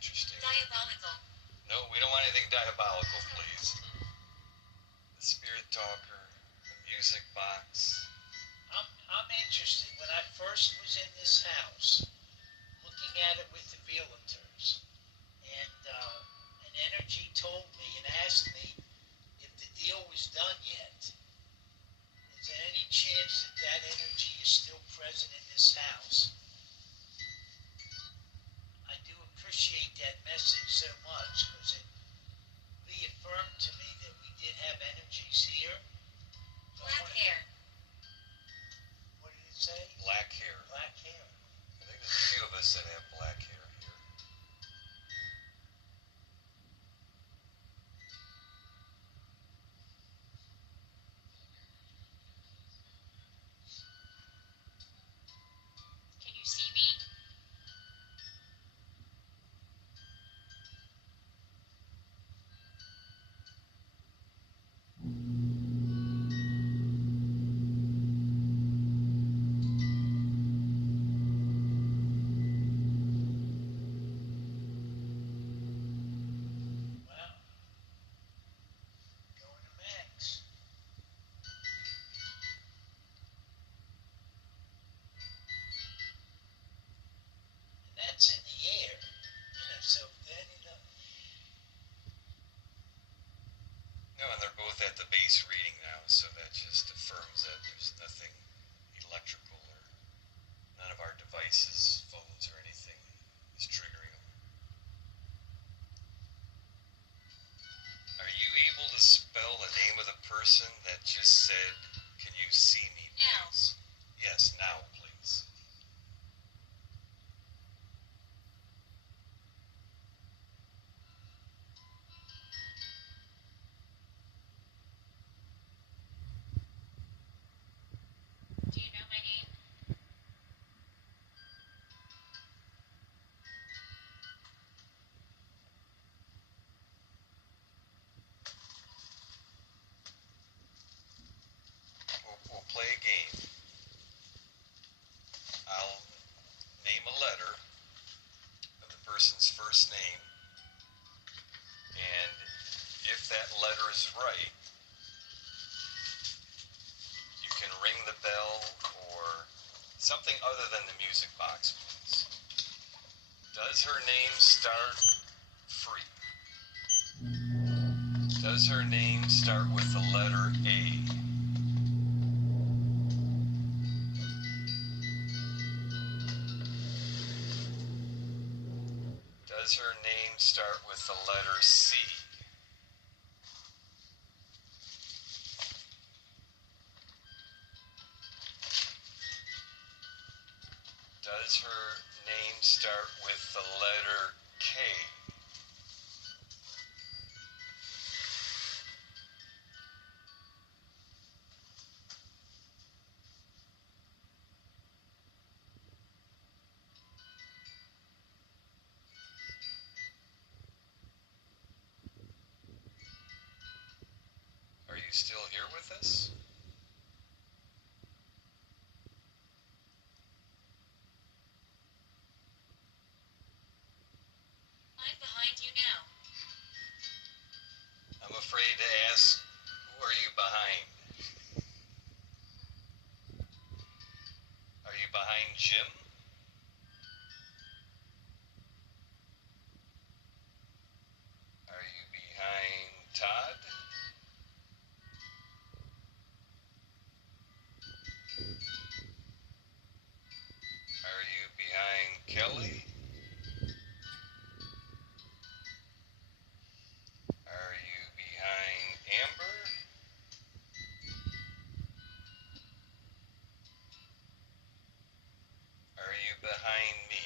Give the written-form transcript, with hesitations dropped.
interesting. Diabolical. No, we don't want anything diabolical, please. The spirit talker, the music box. I'm interested. When I first was in this house, looking at it with the realtors, and an energy told me and asked me if the deal was done yet. Is there any chance that that energy is still present in this house? I do appreciate that message so much because it reaffirmed to me that we did have energies here. Black hair. What did it say? Black hair. Black hair. I think there's a few of us that have black hair here. Can you see me? Wow. Going to Max. And that's in the air. So then, No, and they're both at the base reading now, so that just affirms that there's nothing electrical or none of our devices, phones or anything is triggering them. Are you able to spell the name of the person that just said, "Can you see me, please?" Yes, now, please. Do you know my name? We'll play a game. I'll name a letter of the person's first name, and if that letter is right, you can ring the bell or something other than the music box, please. Does her name start free? Does her name start with the letter A? Does her name start with the letter C? Does her name start with the letter K? Are you still here with us? I'm behind you now. I'm afraid to ask, who are you behind? Are you behind Jim? Are you behind Todd? Are you behind Kelly? Are you behind Amber? Are you behind me?